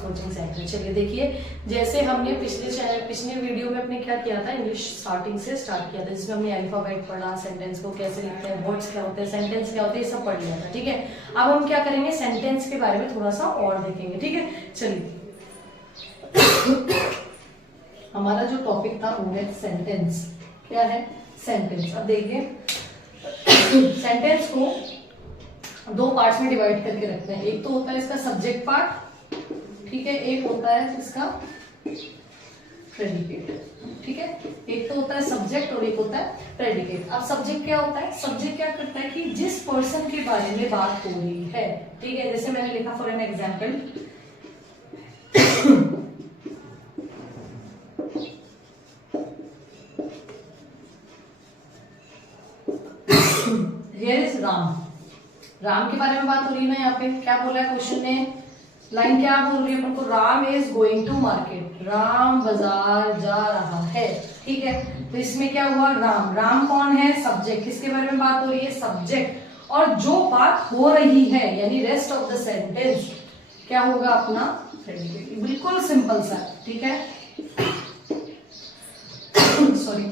Coaching centre. चलिए देखिए, जैसे हमने पिछले वीडियो में अपने क्या किया था, इंग्लिश स्टार्टिंग से स्टार्ट किया था, जिसमें हमने अल्फाबेट पढ़ा, सेंटेंस को कैसे लिखते हैं, वर्ड्स क्या होते हैं, सेंटेंस क्या होते हैं, ये सब पढ़ लिया था। ठीक है, अब हम क्या करेंगे, सेंटेंस के बारे में थोड़ा सा और देखेंगे। ठीक है, चलिए हमारा जो टॉपिक था वो है सेंटेंस। क्या है, सेंटेंस। अब देखिए सेंटेंस को दो पार्ट्स में डिवाइड करके रखते हैं। एक तो होता है इसका सब्जेक्ट पार्ट, ठीक है, एक होता है इसका प्रेडिकेट। ठीक है, एक तो होता है सब्जेक्ट और एक होता है प्रेडिकेट। अब सब्जेक्ट क्या होता है, सब्जेक्ट क्या करता है कि जिस पर्सन के बारे में बात हो रही है, ठीक है, जैसे मैंने लिखा for an example, here is Ram. Ram के बारे में बात हो रही है ना, यहाँ पे क्या बोला है क्वेश्चन ने, लाइन क्या बोल रही है अपन को, Ram is going to market, Ram बाजार जा रहा है। ठीक है, तो इसमें क्या हुआ, राम, राम कौन है, सब्जेक्ट, किसके बारे में बात हो रही है, सब्जेक्ट, और जो बात हो रही है यानी रेस्ट ऑफ द सेंटेंस क्या होगा अपना प्रेडिकेट। बिल्कुल सिंपल सा, ठीक है सॉरी,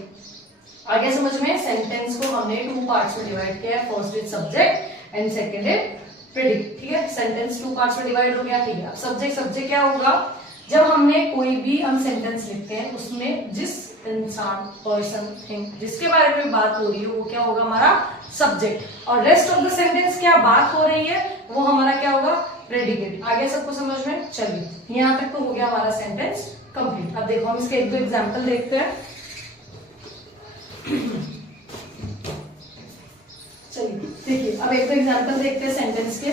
आगे समझ में। सेंटेंस को हमने टू पार्ट्स में डिवाइड किया है, first is subject and second is predicate. ठीक है, सेंटेंस टू पार्ट्स में डिवाइड हो गया। ठीक है, अब सब्जेक्ट क्या होगा, जब हमने कोई भी हम सेंटेंस लिखते हैं उसमें जिस इंसान, पर्सन, थिंग जिसके बारे में बात हो रही है वो क्या होगा, हमारा सब्जेक्ट, और रेस्ट ऑफ द सेंटेंस क्या बात हो रही है वो हमारा क्या होगा, प्रेडिकेट। आगे सबको समझ में। चलिए यहाँ तक तो हो गया हमारा सेंटेंस कंप्लीट। अब देखो हम इसके एक दो एग्जाम्पल देखते हैं। चलिए देखिए, अब एक दो एग्जाम्पल देखते हैं सेंटेंस के।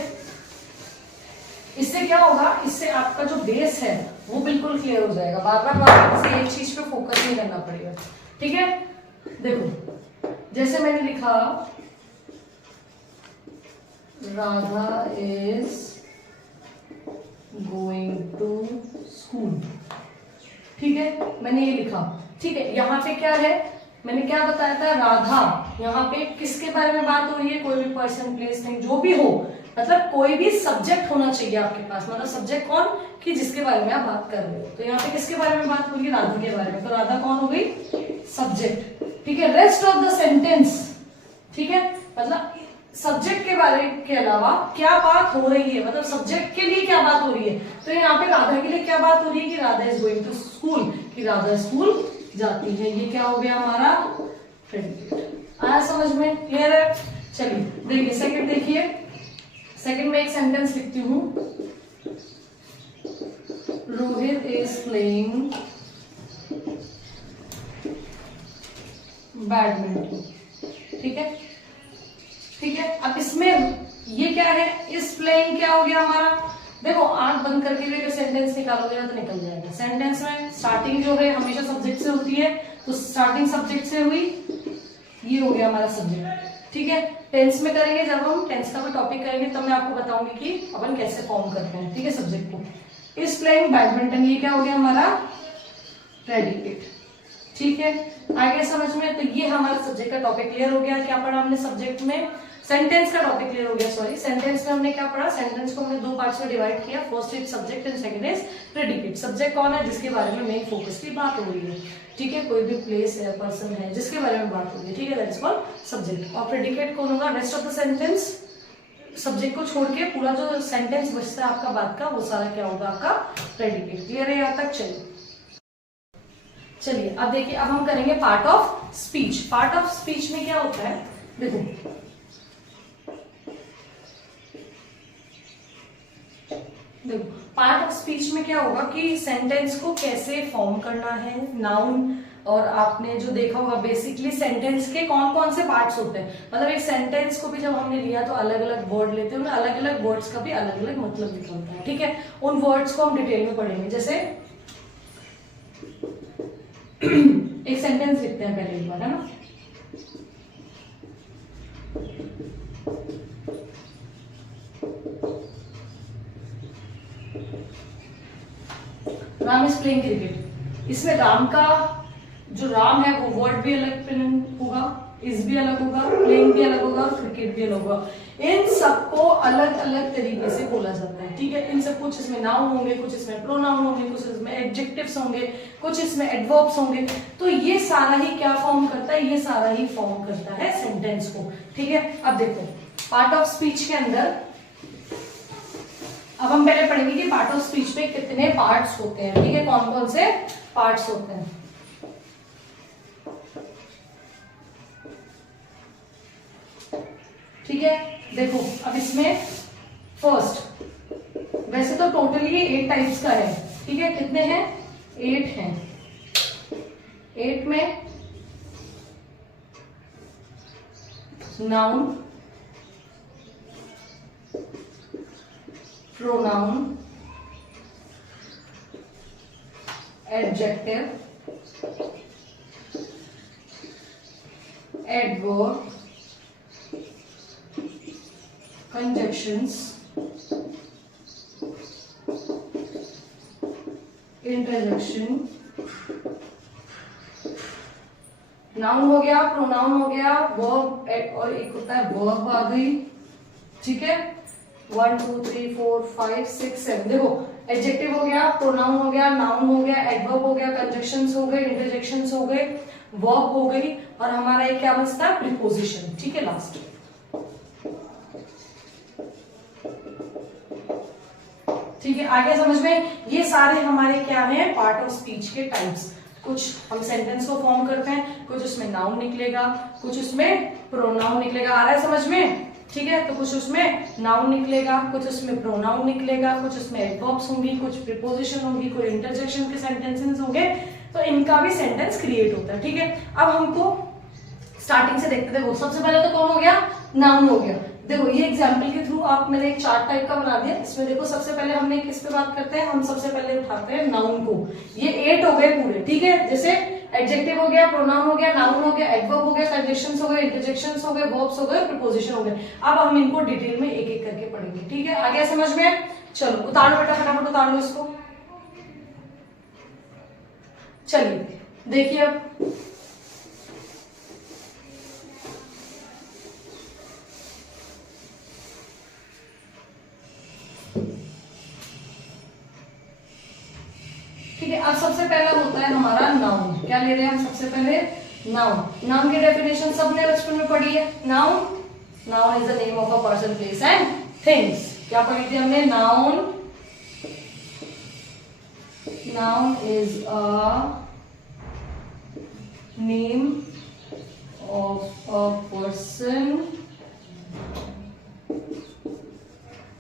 इससे क्या होगा, इससे आपका जो बेस है वो बिल्कुल क्लियर हो जाएगा, बार बार किसी एक चीज पे फोकस नहीं करना पड़ेगा। ठीक है, देखो जैसे मैंने लिखा Radha is going to school. ठीक है, मैंने ये लिखा। ठीक है, यहाँ पे क्या है, मैंने क्या बताया था, राधा, यहाँ पे किसके बारे में बात हो रही है, कोई भी पर्सन, प्लेस, थिंग जो भी हो, मतलब कोई भी सब्जेक्ट होना चाहिए आपके पास, मतलब सब्जेक्ट कौन, कि जिसके बारे में आप बात कर रहे हो। तो यहाँ पे किसके बारे में बात हो रही है, राधा के बारे में, तो राधा कौन हो गई, सब्जेक्ट। ठीक है, रेस्ट ऑफ द सेंटेंस, ठीक है, मतलब सब्जेक्ट के बारे के अलावा क्या बात हो रही है, मतलब सब्जेक्ट के लिए क्या बात हो रही है, तो यहाँ पे राधा के लिए क्या बात हो रही है कि Radha is going to school, कि राधा स्कूल जाती है। ये क्या हो गया हमारा प्रेडिकेट। आया समझ में, क्लियर है। चलिए देखिए सेकंड, देखिए सेकंड में एक सेंटेंस लिखती हूँ, रोहित इज प्लेइंग बैडमिंटन। ठीक है, ठीक है, अब इसमें ये क्या है, इस प्लेइंग क्या हो गया हमारा, देखो आंख बंद करके भी अगर सेंटेंस निकालोगे ना तो निकल जाएगा। सेंटेंस में स्टार्टिंग जो है हमेशा सब्जेक्ट से होती है, तो स्टार्टिंग सब्जेक्ट से हुई, ये हो गया हमारा सब्जेक्ट। ठीक है, टेंस में करेंगे, जब हम टेंस का भी टॉपिक करेंगे तब मैं आपको बताऊंगी कि अपन कैसे फॉर्म करते हैं। ठीक है, सब्जेक्ट को। इस प्लेइंग बैडमिंटन, ये क्या हो गया हमारा प्रेडिकेट। ठीक है, आगे समझ में। तो ये हमारा सब्जेक्ट का टॉपिक क्लियर हो गया। क्या पढ़ा हमने सब्जेक्ट में, सेंटेंस का टॉपिक क्लियर हो गया, सॉरी। सेंटेंस में हमने क्या पढ़ा, सेंटेंस को हमने दो पार्ट्स में डिवाइड किया, first is subject and second is predicate. Subject कौन है, जिसके बारे में मेन फोकस की बात हो रही है। ठीक है, कोई भी प्लेस है, पर्सन है, जिसके बारे में बात हो रही है। ठीक है, दैट इज कॉल्ड सब्जेक्ट। और प्रेडिकेट कौन होगा, rest of the sentence, subject को छोड़ के पूरा जो सेंटेंस बचता है आपका बात का, वो सारा क्या होगा आपका प्रेडिकेट। क्लियर है यहाँ तक। चलिए अब देखिए, अब हम करेंगे part of speech. Part of speech में क्या होता है, देखो पार्ट ऑफ स्पीच में क्या होगा कि सेंटेंस को कैसे फॉर्म करना है, नाउन, और आपने जो देखा होगा बेसिकली सेंटेंस के कौन कौन से पार्ट्स होते हैं, मतलब एक सेंटेंस को भी जब हमने लिया तो अलग अलग वर्ड लेते हैं, उनमें अलग अलग वर्ड्स का भी अलग अलग मतलब निकलता है। ठीक है, उन वर्ड्स को हम डिटेल में पढ़ेंगे। जैसे एक सेंटेंस लिखते हैं पहले एक बार, है ना। Ram is playing cricket. इसमें राम का जो राम है वो वर्ड भी अलग होगा, इज भी अलग होगा, प्लेइंग भी अलग होगा, क्रिकेट भी अलग होगा। इन सबको अलग अलग तरीके से बोला जाता है। ठीक है। इन सब कुछ इसमें नाउन होंगे, कुछ इसमें प्रोनाउन होंगे, कुछ इसमें एडजेक्टिव्स होंगे, कुछ इसमें एडवर्ब्स होंगे। तो ये सारा ही क्या फॉर्म करता है, ये सारा ही फॉर्म करता है सेंटेंस को, ठीक है। अब देखो पार्ट ऑफ स्पीच के अंदर अब हम पहले पढ़ेंगे कि पार्ट ऑफ स्पीच में कितने पार्ट्स होते हैं, ठीक है, कौन कौन से पार्ट्स होते हैं। ठीक है, देखो अब इसमें फर्स्ट, वैसे तो टोटली 8 टाइप्स का है, ठीक है, कितने हैं 8 हैं। 8 में noun, pronoun, adjective, adverb, conjunctions, interjection, noun हो गया, प्रोनाउन हो गया, वर्ब और एक होता है वर्ब आ गई, ठीक है। 1 2 3 4 5 6 7 देखो एडजेक्टिव हो गया, प्रोनाउन हो गया, नाउन हो गया, एडवर्ब हो गया, कंजक्शंस हो गए, इंटरजेक्शंस हो गए, वर्ब हो गई, और हमारा ये क्या बचता है प्रीपोजिशन, ठीक है, लास्ट। ठीक है, आगे समझ में, ये सारे हमारे क्या हैं पार्ट ऑफ स्पीच के टाइप्स। कुछ हम सेंटेंस को फॉर्म करते हैं, कुछ उसमें नाउन निकलेगा, कुछ उसमें प्रोनाउन निकलेगा, आ रहा है समझ में, ठीक है। तो कुछ उसमें नाउन निकलेगा, कुछ उसमें प्रोनाउन निकलेगा, कुछ उसमें एडवर्ब्स होंगी, कुछ प्रीपोजिशन होंगी, कुछ इंटरजेक्शन के सेंटेंसेस होंगे, तो इनका भी सेंटेंस क्रिएट होता है, ठीक है। अब हमको स्टार्टिंग से देखते देखो, सबसे पहले तो कौन हो गया, नाउन हो गया। देखो ये एग्जाम्पल के थ्रू आप मैंने एक चार्ट टाइप का बना दिया, इसमें देखो सबसे पहले हमने किस पे बात करते हैं, हम सबसे पहले उठाते हैं नाउन को। ये 8 हो गए पूरे, ठीक है, जैसे एडजेक्टिव हो गया, प्रोनाउन हो गया, नाउन हो गया, एडवर्ब हो गया, कंजक्शंस हो गए, इंटरजेक्शंस हो गए, वर्ब्स हो गए, प्रीपोजिशन हो गए। अब हम इनको डिटेल में एक एक करके पढ़ेंगे, ठीक है, आ गया समझ में। चलो उतार लो बेटा, फटाफट उतार लो इसको। चलिए देखिए अब ठीक है। अब सबसे पहला होता है हमारा नाउन। क्या ले रहे हैं हम सबसे पहले, नाउन। नाउन की डेफिनेशन सबने बचपन में पढ़ी है। Noun, noun is the name of a person, place and things. क्या पढ़ी थी हमने, noun, noun is a name of a person,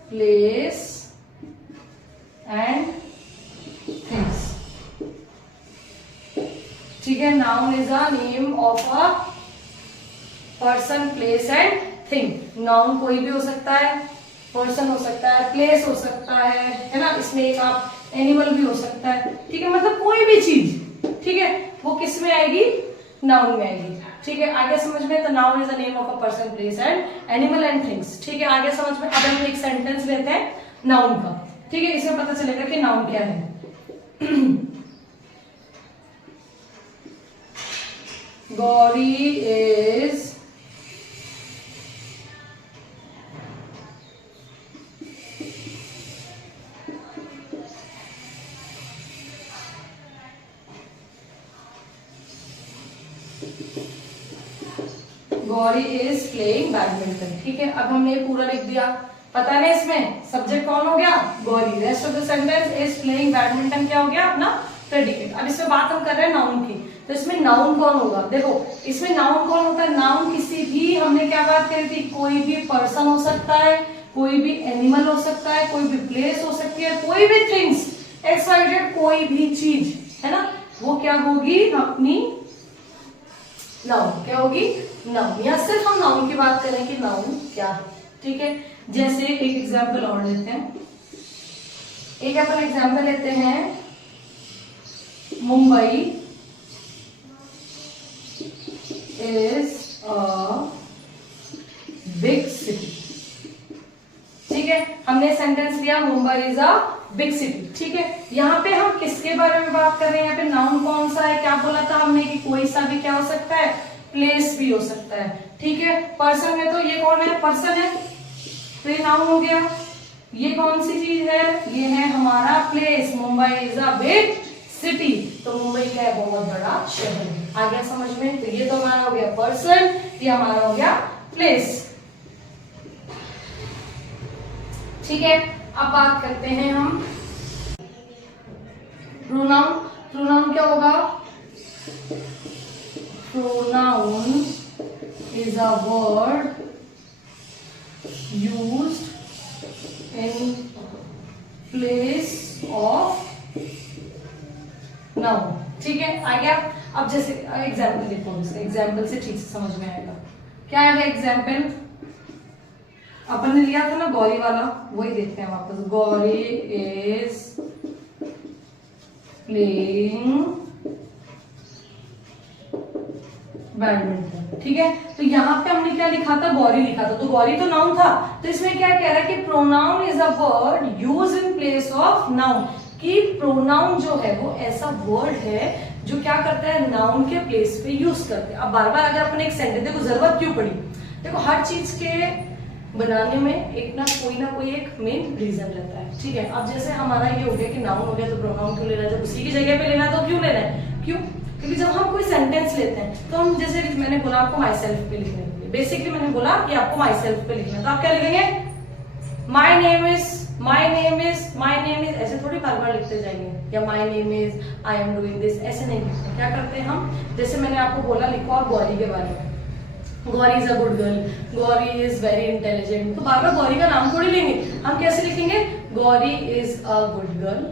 place and things, ठीक है। Noun is a name of a person, place and thing. Noun कोई भी हो सकता है, पर्सन हो सकता है, प्लेस हो सकता है ना, इसमें एक आप एनिमल भी हो सकता है, ठीक है, मतलब कोई भी चीज, ठीक है, वो किस में आएगी, नाउन में आएगी, ठीक है। आगे समझ में, तो noun is the name of a person, place and animal and things, ठीक है। आगे समझ में, अब हम एक सेंटेंस लेते हैं नाउन का, ठीक है, इसमें पता चलेगा कि नाउन क्या है। Gauri is Gauri is playing badminton, ठीक है। अब हमने पूरा लिख दिया, पता नहीं इसमें सब्जेक्ट कौन हो गया, Gauri. Rest of the sentence is playing badminton क्या हो गया, अपना प्रेडिकेट। अब इसमें बात हम कर रहे हैं नाउन की, तो इसमें नाउन कौन होगा, देखो इसमें नाउन कौन होता है, नाउन किसी भी, हमने क्या बात करी थी, कोई भी पर्सन हो सकता है, कोई भी एनिमल हो सकता है, कोई भी प्लेस हो सकती है, कोई भी थिंग्स, एक्सवाइजेड कोई भी चीज है ना, वो क्या होगी अपनी नाउन, क्या होगी नाउन। या सिर्फ हम नाउन की बात करें कि नाउन क्या है, ठीक है। जैसे एक एग्जाम्पल और लेते हैं, एक अपन एग्जाम्पल लेते हैं, Mumbai is a big city, ठीक है। हमने सेंटेंस लिया Mumbai is a big city, ठीक है। यहाँ पे हम किसके बारे में बात कर रहे हैं, यहाँ पे नाउन कौन सा है, क्या बोला था हमने कि कोई सा भी क्या हो सकता है, प्लेस भी हो सकता है, ठीक है। पर्सन है तो ये कौन है, पर्सन है, तो ये नाउन हो गया। ये कौन सी चीज है? ये है हमारा place. Mumbai is a big city. तो मुंबई क्या है? बहुत बड़ा शहर है। आ गया समझ में? तो ये तो हमारा हो गया पर्सन, ये हमारा हो गया प्लेस। ठीक है, अब बात करते हैं हम प्रोनाउन। प्रोनाउन क्या होगा? Pronoun is a word used in place of noun. ठीक है, आ गया। अब जैसे एग्जाम्पल देखो, इसका एग्जाम्पल से ठीक से समझ में आएगा। क्या है एग्जाम्पल? अपन ने लिया था ना गौरी वाला, वही देखते हैं वापस। Gauri is playing badminton. ठीक है, तो यहाँ पे हमने क्या लिखा था? गौरी लिखा था। तो गौरी तो नाउन था, तो इसमें क्या कह रहा है कि pronoun is a word use in place of noun. कि प्रोनाउन जो है वो ऐसा वर्ड है जो क्या करता है? नाउन के प्लेस पे यूज करते हैं। अब बार बार अगर अपन एक सेंटेंस, देखो जरूरत क्यों पड़ी? देखो हर चीज के बनाने में एक ना कोई एक मेन रीजन रहता है। ठीक है, अब जैसे हमारा ये हो गया कि नाउन हो गया, तो प्रोनाउन क्यों लेना है? जब उसी की जगह पे लेना है तो क्यों लेना है? क्यों? क्योंकि जब हम कोई सेंटेंस लेते हैं तो हम, जैसे मैंने बोला आपको माई सेल्फ पे लिखने के लिए, बेसिकली मैंने बोला कि आपको माई सेल्फ पे लिखना है, तो आप क्या लिखेंगे? My name is, my name is, my name is, ऐसे थोड़ी बार बार लिखते जाएंगे। या my name is, I am doing this, ऐसे नहीं लिखते। क्या करते हैं हम? जैसे मैंने आपको बोला, लिखो और गौरी के बारे में, Gauri is a good girl, Gauri is very intelligent. तो बार बार गौरी का नाम थोड़ी लेंगे, हम कैसे लिखेंगे? Gauri is a good girl,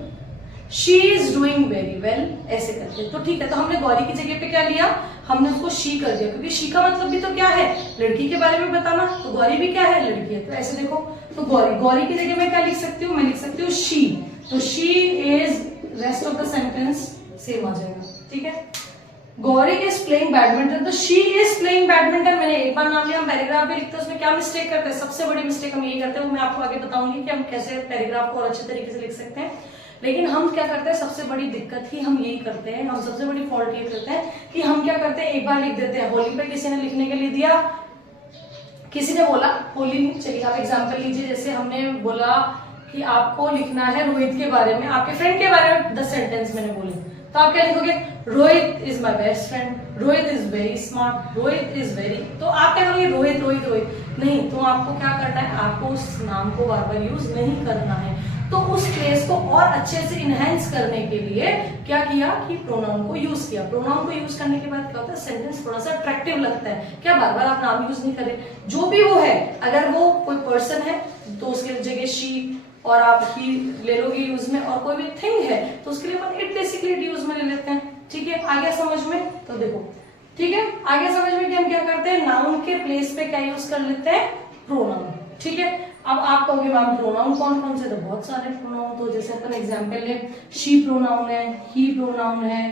she is doing very well, ऐसे करते हैं। तो ठीक है, तो हमने गौरी की जगह पे क्या लिया? हमने उसको शी कर दिया, क्योंकि शी का मतलब भी तो क्या है? लड़की के बारे में बताना। तो गौरी भी क्या है? लड़की है। तो ऐसे देखो, तो गौरी, गौरी की जगह मैं क्या लिख सकती हूँ? मैं लिख सकती हूँ शी। तो she is, rest of the sentence same आ जाएगा। ठीक है, गौरी इज प्लेइंग बैडमिंटन, तो शी इज प्लेइंग बैडमिंटन। मैंने एक बार नाम लिया, हम पैराग्राफ भी लिखते हैं, उसमें क्या मिस्टेक करते हैं? सबसे बड़ी मिस्टेक हम यही करते हैं, वो मैं आपको आगे बताऊंगी कि हम कैसे पैराग्राफ को और अच्छे तरीके से लिख सकते हैं। लेकिन हम क्या करते हैं? सबसे बड़ी दिक्कत ही हम यही करते हैं, हम सबसे बड़ी फॉल्ट ये करते हैं कि हम क्या करते हैं? एक बार लिख देते हैं। होली पे किसी ने लिखने के लिए दिया, किसी ने बोला होली नहीं, चलिए आप एग्जाम्पल लीजिए। जैसे हमने बोला कि आपको लिखना है रोहित के बारे में, आपके फ्रेंड के बारे में 10 सेंटेंस मैंने बोले, तो आप क्या लिखोगे? Rohit is my best friend, Rohit is very smart, Rohit is very, तो आप क्या करोगे? रोहित रोहित रोहित नहीं, तो आपको क्या करना है? आपको उस नाम को बार बार यूज नहीं करना है। तो उस प्लेस को और अच्छे से इनहेंस करने के लिए क्या किया कि प्रोनाउन को यूज किया। प्रोनाउन को यूज करने के बाद क्या होता है? सेंटेंस थोड़ा सा अट्रैक्टिव लगता है। क्या बार बार आप नाम यूज नहीं कर रहे? जो भी वो है, अगर वो कोई पर्सन है तो उसकी जगह शी और आप ही ले लोगे यूज में, और कोई भी थिंग है तो उसके लिए अपन इट बेसिकली यूज में ले लेते हैं। ठीक है, आगे समझ में? तो देखो, ठीक है, आगे समझ में कि हम क्या करते हैं? नाउन के प्लेस पे क्या यूज कर लेते हैं? प्रोनाउन। ठीक है, अब आप कहोगे मैम प्रोनाउन कौन कौन से? तो बहुत सारे प्रोनाउन, तो जैसे अपन एग्जांपल ले, शी प्रोनाउन है, ही प्रोनाउन है,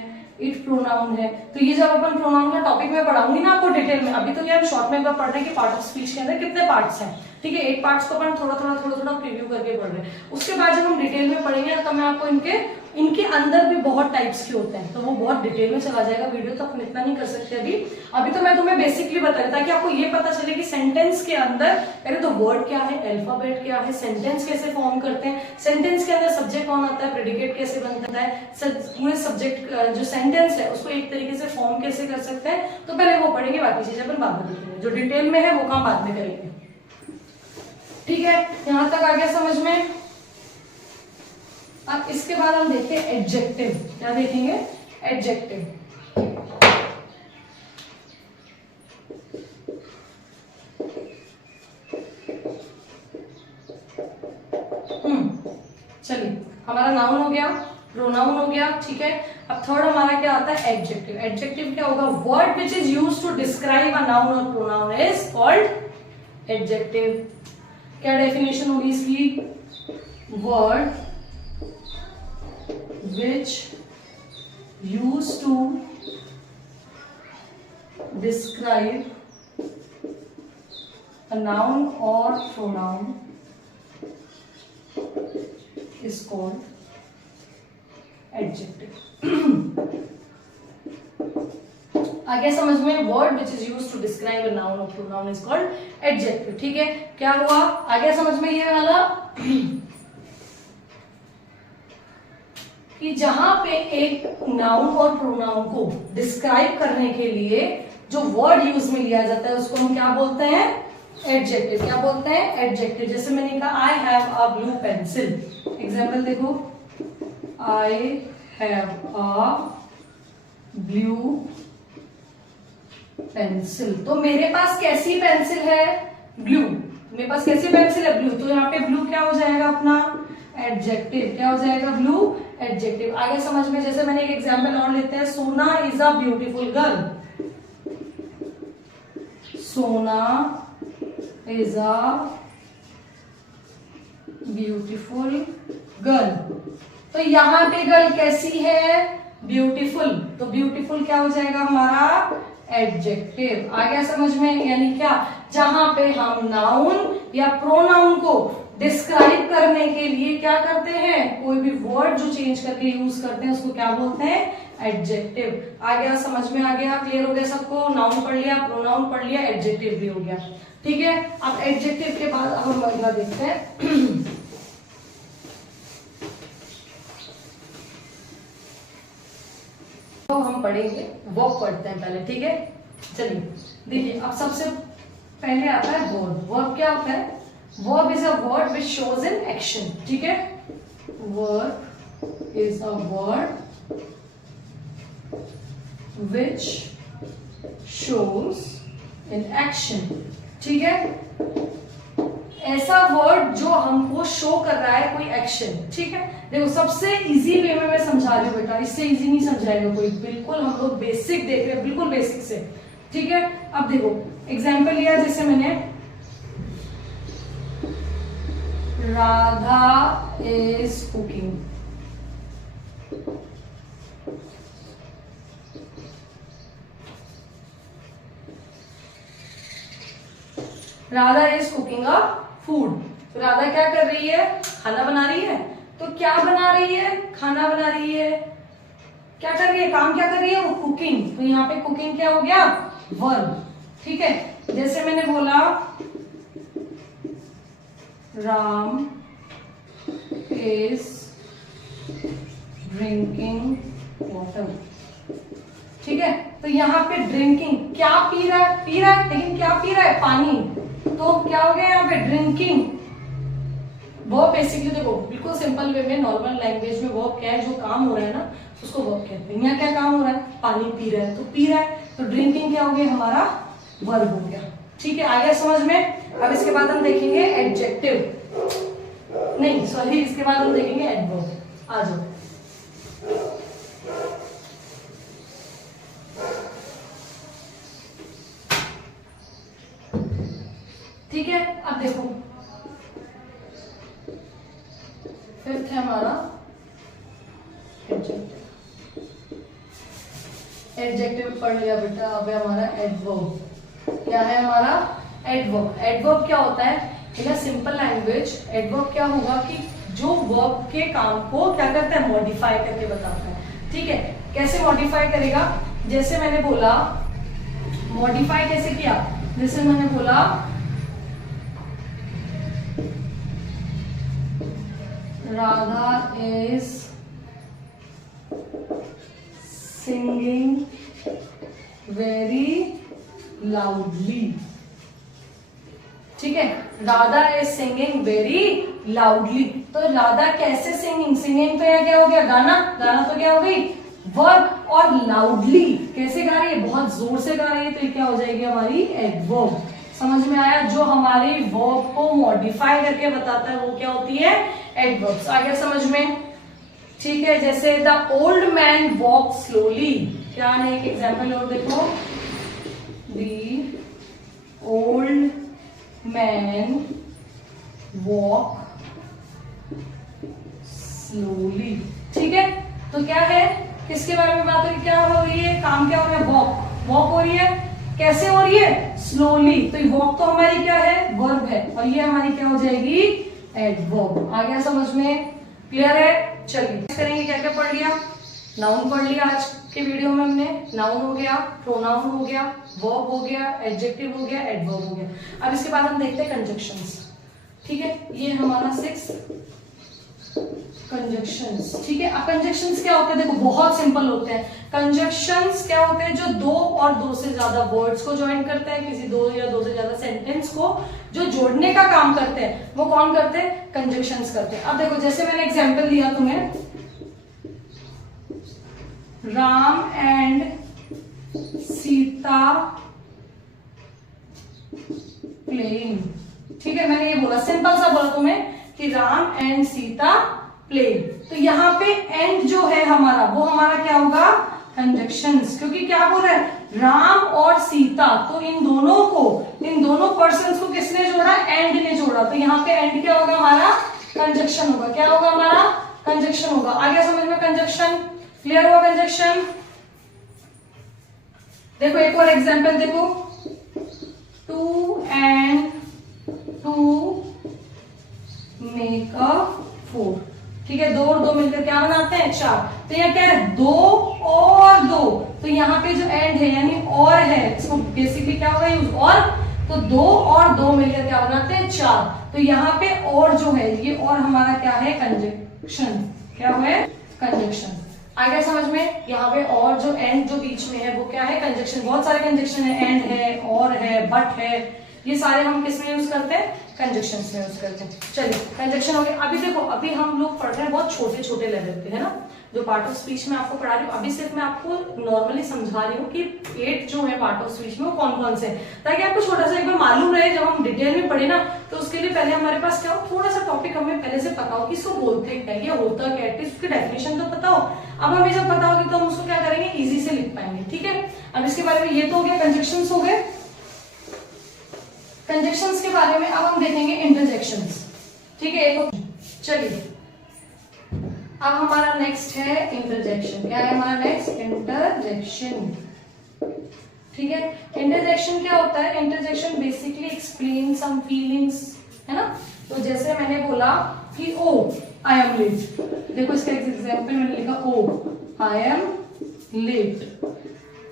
इट प्रोनाउन है। तो ये जब अपन प्रोनाउन का टॉपिक में पढ़ाऊंगी ना आपको डिटेल में, अभी तो क्या हम शॉर्ट में पढ़ रहे हैं कि पार्ट ऑफ स्पीच के अंदर कितने पार्ट्स हैं। ठीक है, 8 पार्ट्स को अपन थोड़ा थोड़ा प्रीव्यू करके पढ़ रहे हैं। उसके बाद जब हम डिटेल में पढ़ेंगे तो मैं आपको इनके अंदर भी बहुत टाइप्स के होते हैं, तो वो बहुत डिटेल में चला जाएगा वीडियो, तो अपन इतना नहीं कर सकते अभी तो मैं तुम्हें बेसिकली बता रही ताकि आपको ये पता चले कि सेंटेंस के अंदर पहले तो वर्ड क्या है, अल्फाबेट क्या है, सेंटेंस कैसे फॉर्म करते हैं, सेंटेंस के अंदर सब्जेक्ट कौन आता है, प्रेडिकेट कैसे बनता है, पूरे सब्जेक्ट जो सेंटेंस है उसको एक तरीके से फॉर्म कैसे कर सकते हैं। तो पहले वो पढ़ेंगे, बाकी चीजें अपन बाद में देखेंगे, जो डिटेल में है वो काम बाद में करेंगे। ठीक है, यहां तक आ गया समझ में? अब इसके बाद हम देखते हैं एडजेक्टिव। क्या देखेंगे? एडजेक्टिव। चलिए, हमारा नाउन हो गया, प्रोनाउन हो गया। ठीक है, अब थर्ड हमारा क्या आता है? एडजेक्टिव। एडजेक्टिव क्या होगा? Word which is used to describe a noun और प्रोनाउन इज कॉल्ड एडजेक्टिव। क्या डेफिनेशन होगी इसकी? Word which used to describe a noun or pronoun is called adjective. आगे समझ में? Word which is use to describe a noun और pronoun is called adjective. ठीक है, क्या हुआ? आगे समझ में? ये वाला कि जहां पे एक नाउन और प्रोनाउन को डिस्क्राइब करने के लिए जो वर्ड यूज में लिया जाता है उसको हम क्या बोलते हैं, एडजेक्टिव। क्या बोलते हैं, एडजेक्टिव। जैसे मैंने कहा I have a blue pencil, example देखो, I have a blue pencil. तो मेरे पास कैसी पेंसिल है, ब्लू। मेरे पास कैसी पेंसिल है, ब्लू। तो यहाँ पे ब्लू क्या हो जाएगा अपना, एडजेक्टिव। क्या हो जाएगा, ब्लू एडजेक्टिव। आगे समझ में, जैसे मैंने एक एग्जांपल और लेते हैं, सोना इज अ ब्यूटीफुल गर्ल। सोना इज अ ब्यूटीफुल गर्ल। तो यहां पे गर्ल कैसी है, ब्यूटीफुल। तो ब्यूटीफुल क्या हो जाएगा हमारा, एडजेक्टिव। आ गया समझ में, यानी क्या, जहां पे हम नाउन या प्रोनाउन को डिस्क्राइब करने के लिए क्या करते हैं, कोई भी वर्ड जो चेंज करके यूज करते हैं उसको क्या बोलते हैं, एडजेक्टिव। आ गया समझ में, आ गया, क्लियर हो गया सबको। नाउन पढ़ लिया, प्रोनाउन पढ़ लिया, एडजेक्टिव भी हो गया। ठीक है, अब एडजेक्टिव के बाद अब हम अगला देखते हैं। तो हम पढ़ेंगे, वर्ब पढ़ते हैं पहले। ठीक है, चलिए देखिए, अब सबसे पहले आता है वर्ब। वर्ब क्या होता है, verb is a word which shows in action. ठीक है, verb is a word which shows in action. ठीक है, ऐसा वर्ड जो हमको शो कर रहा है कोई एक्शन। ठीक है, देखो सबसे इजी वे में मैं समझा रही हूँ बेटा, इससे इजी नहीं समझाएगा कोई। बिल्कुल हम लोग बेसिक देख रहे हैं, बिल्कुल बेसिक से। ठीक है, अब देखो एग्जाम्पल लिया, जैसे मैंने Radha is cooking. Radha is cooking a food. तो राधा क्या कर रही है, खाना बना रही है। तो क्या बना रही है, खाना बना रही है। क्या कर रही है, काम क्या कर रही है, वो कुकिंग। तो यहाँ पे कुकिंग क्या हो गया, वर्ब। ठीक है, जैसे मैंने बोला राम इज ड्रिंकिंग वाटर। ठीक है, तो यहाँ पे ड्रिंकिंग, क्या पी रहा है, पी रहा है, लेकिन क्या पी रहा है, पानी। तो क्या हो गया यहाँ पे, ड्रिंकिंग। वर्ब बेसिकली देखो बिल्कुल सिंपल वे में, नॉर्मल लैंग्वेज में वर्ब क्या है, जो काम हो रहा है ना उसको वर्ब कहते हैं। यहाँ क्या काम हो रहा है, पानी पी रहा है, तो पी रहा है, तो ड्रिंकिंग क्या हो गया हमारा, वर्ब हो गया। ठीक है, आ गया समझ में। अब इसके बाद हम देखेंगे एडजेक्टिव, नहीं सॉरी, इसके बाद हम देखेंगे एडवर्ब। आ जाओ, ठीक है। अब देखो फिफ्थ है हमारा एडजेक्टिव। एडजेक्टिव पढ़ लिया बेटा, अब है हमारा एडवर्ब। क्या है हमारा, एडवर्ब। एडवर्ब क्या होता है, इन सिंपल लैंग्वेज एडवर्ब क्या होगा कि जो वर्ब के काम को क्या करता है, मॉडिफाई करके बताता है। ठीक है, कैसे मॉडिफाई करेगा, जैसे मैंने बोला, मॉडिफाई कैसे किया, जैसे मैंने बोला Radha is singing very loudly. ठीक है, Radha is singing very loudly. तो राधा कैसे सिंगिंग, सिंगिंग तो यह क्या हो गया, गाना, गाना तो क्या हो गई, वर्ब। और लाउडली कैसे गा रही है, बहुत जोर से गा रही है, तो ये क्या हो जाएगी हमारी एडवर्ब। समझ में आया, जो हमारी वर्ब को मॉडिफाई करके बताता है वो क्या होती है, एडवर्ब्स। आ गया समझ में। ठीक है, जैसे the old man walk slowly. क्या है, एक एग्जाम्पल और देखो, the old man walk slowly. ठीक है, तो क्या है, किसके बारे में बात हो रही, क्या हो रही है, काम क्या हो रहा है, वॉक। वॉक हो रही है, कैसे हो रही है, स्लोली। तो वॉक तो हमारी क्या है, वर्ब है, और ये हमारी क्या हो जाएगी, एडवर्ब। आ गया समझ में, क्लियर है। चलिए करेंगे, क्या क्या पढ़ लिया, नाउन पढ़ लिया आज के वीडियो में हमने। नाउन हो गया, प्रोनाउन हो गया, वर्ब हो गया, एडजेक्टिव हो गया, एडवर्ब हो गया। अब इसके बाद हम देखते हैं कंजक्शंस। ठीक है, ये हमारा 6 कंजक्शंस, ठीक है। अब कंजक्शंस क्या होते हैं, देखो बहुत सिंपल होते हैं। कंजक्शंस क्या होते हैं, जो दो और दो से ज्यादा वर्ड्स को ज्वाइन करते हैं, किसी दो या दो से ज्यादा सेंटेंस को जो जोड़ने का काम करते हैं, वो कौन करते हैं, कंजक्शंस करते हैं। अब देखो जैसे मैंने एग्जांपल दिया तुम्हें, राम एंड सीता प्लेइंग, ठीक है। मैंने ये बोला, सिंपल सा बोला तुम्हें कि राम एंड सीता प्ले, तो यहाँ पे एंड जो है हमारा, वो हमारा क्या होगा, कंजक्शंस, क्योंकि क्या बोल रहा है, राम और सीता, तो इन दोनों पर्सन्स को किसने जोड़ा, एंड ने जोड़ा, तो यहाँ पे एंड क्या होगा हमारा, कंजक्शन होगा। क्या होगा हमारा, कंजक्शन होगा। आ गया समझ में कंजक्शन, क्लियर हुआ कंजक्शन। देखो एक और एग्जांपल देखो, 2 and 2 make a 4, ठीक है। दो और दो मिलकर क्या बनाते हैं, 4। तो यहाँ क्या है, दो और दो, तो यहाँ पे जो एंड है यानी और है, इसको बेसिकली क्या होगा यूज, और, तो दो और दो मिलकर क्या बनाते हैं, 4। तो यहाँ पे और जो है, ये और हमारा क्या है, कंजक्शन, क्या है, कंजक्शन। आ गया समझ में, यहाँ पे और जो एंड जो बीच में है वो क्या है, कंजक्शन। बहुत सारे कंजक्शन है, एंड है, और है, बट है, ये सारे हम किस में यूज करते हैं, कंजक्शंस में यूज करते हैं। चलिए कंजक्शन हो गया। अभी देखो, अभी हम लोग पढ़ रहे हैं बहुत छोटे छोटे लेवल पे, है ना, जो पार्ट ऑफ स्पीच में आपको पढ़ा रही हूँ। अभी सिर्फ मैं आपको नॉर्मली समझा रही हूँ कि 8 जो है पार्ट ऑफ स्पीच में वो कौन कौन से हैं, ताकि आपको छोटा सा एक बार मालूम रहे। जब हम डिटेल में पढ़े ना, तो उसके लिए पहले हमारे पास क्या हो, थोड़ा सा टॉपिक हमें पहले से पता हो कि इसको बोलते क्या, ये होता क्या है, उसकी डेफिनेशन तो पता हो। अब हमें जब पता होगी तो हम उसको क्या करेंगे, इजी से लिख पाएंगे, ठीक है। अब इसके बारे में ये तो हो गया, कंजक्शंस हो गए। कंजक्शंस के बारे में अब हम देखेंगे इंटरजेक्शंस, ठीक है। एक चलिए, अब हमारा नेक्स्ट है इंटरजेक्शन। क्या है हमारा नेक्स्ट, इंटरजेक्शन, ठीक है। इंटरजेक्शन क्या होता है, interjection basically explain some feelings, है ना। तो जैसे मैंने बोला कि ओ आई एम लेट, देखो इसका एग्जाम्पल मैंने लिखा, ओ आई एम लेट,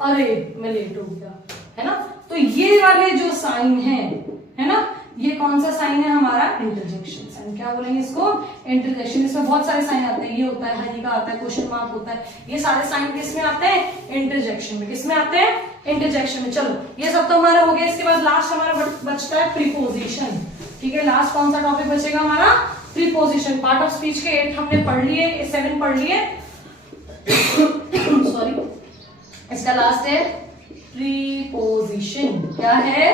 अरे मैं लेट हो गया, है ना। तो ये वाले जो साइन है ना, ये कौन सा साइन है हमारा, इंटरजेक्शन साइन। क्या बोलेंगे इसको, इंटरजेक्शन। इसमें बहुत सारे साइन आते हैं, ये होता है, हरी का आता है, क्वेश्चन मार्क होता है, ये सारे साइन किस में आते हैं, इंटरजेक्शन में। किस में आते हैं, इंटरजेक्शन में। चलो ये सब तो हमारा हो गया। इसके बाद लास्ट हमारा बचता है प्रीपोजिशन, ठीक है। लास्ट कौन सा टॉपिक बचेगा हमारा, प्रीपोजिशन। पार्ट ऑफ स्पीच के 8 हमने पढ़ लिए, 7 पढ़ लिए सॉरी। इसका लास्ट है प्रीपोजिशन। क्या है,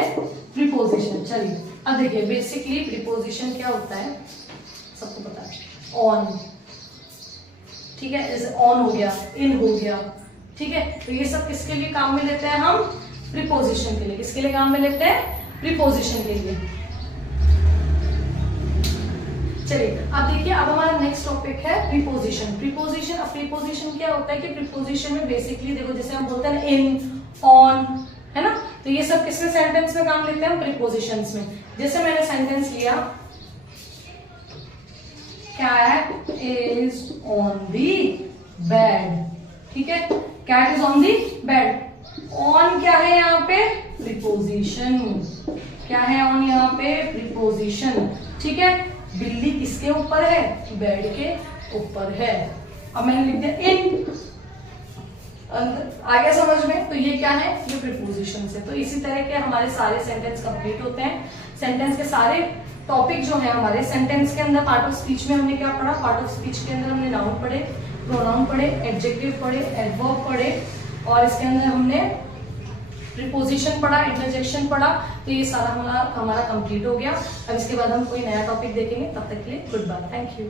प्रीपोजिशन। चलिए अब देखिए, बेसिकली प्रीपोजिशन क्या होता है, सबको पता है, ऑन, ठीक है। जैसे ऑन हो गया, इन हो गया, ठीक है। तो ये सब किसके लिए काम में लेते हैं हम, प्रीपोजिशन के लिए। किसके लिए काम में लेते हैं, प्रीपोजिशन के लिए। चलिए अब देखिए, अब हमारा नेक्स्ट टॉपिक है प्रीपोजिशन। प्रीपोजिशन, अब प्रीपोजिशन क्या होता है कि प्रीपोजिशन में बेसिकली देखो, जैसे हम बोलते हैं ना, इन, ऑन, है ना, तो ये सब किसमें, सेंटेंस में काम लेते हैं हम, प्रीपोजिशंस में। जैसे मैंने सेंटेंस लिया, cat is on the bed, ठीक है। Cat is on the bed, on क्या है यहाँ पे, प्रीपोजिशन। क्या है ऑन यहाँ पे, प्रीपोजिशन, ठीक है। बिल्ली किसके ऊपर है, बेड के ऊपर है। अब मैंने लिख दिया इन, आ गया समझ में। तो ये क्या है, ये प्रीपोजिशन है। तो इसी तरह के हमारे सारे सेंटेंस कंप्लीट होते हैं। सेंटेंस के सारे टॉपिक जो है हमारे सेंटेंस के अंदर, पार्ट ऑफ स्पीच में हमने क्या पढ़ा, पार्ट ऑफ स्पीच के अंदर हमने नाउन पढ़े, प्रोनाउन पढ़े, एडजेक्टिव पढ़े, एडवर्ब पढ़े, और इसके अंदर हमने प्रीपोजिशन पढ़ा, इंटरजेक्शन पढ़ा। तो ये सारा हमारा कंप्लीट हो गया। अब इसके बाद हम कोई नया टॉपिक देखेंगे, तब तक के लिए गुड बाय, थैंक यू।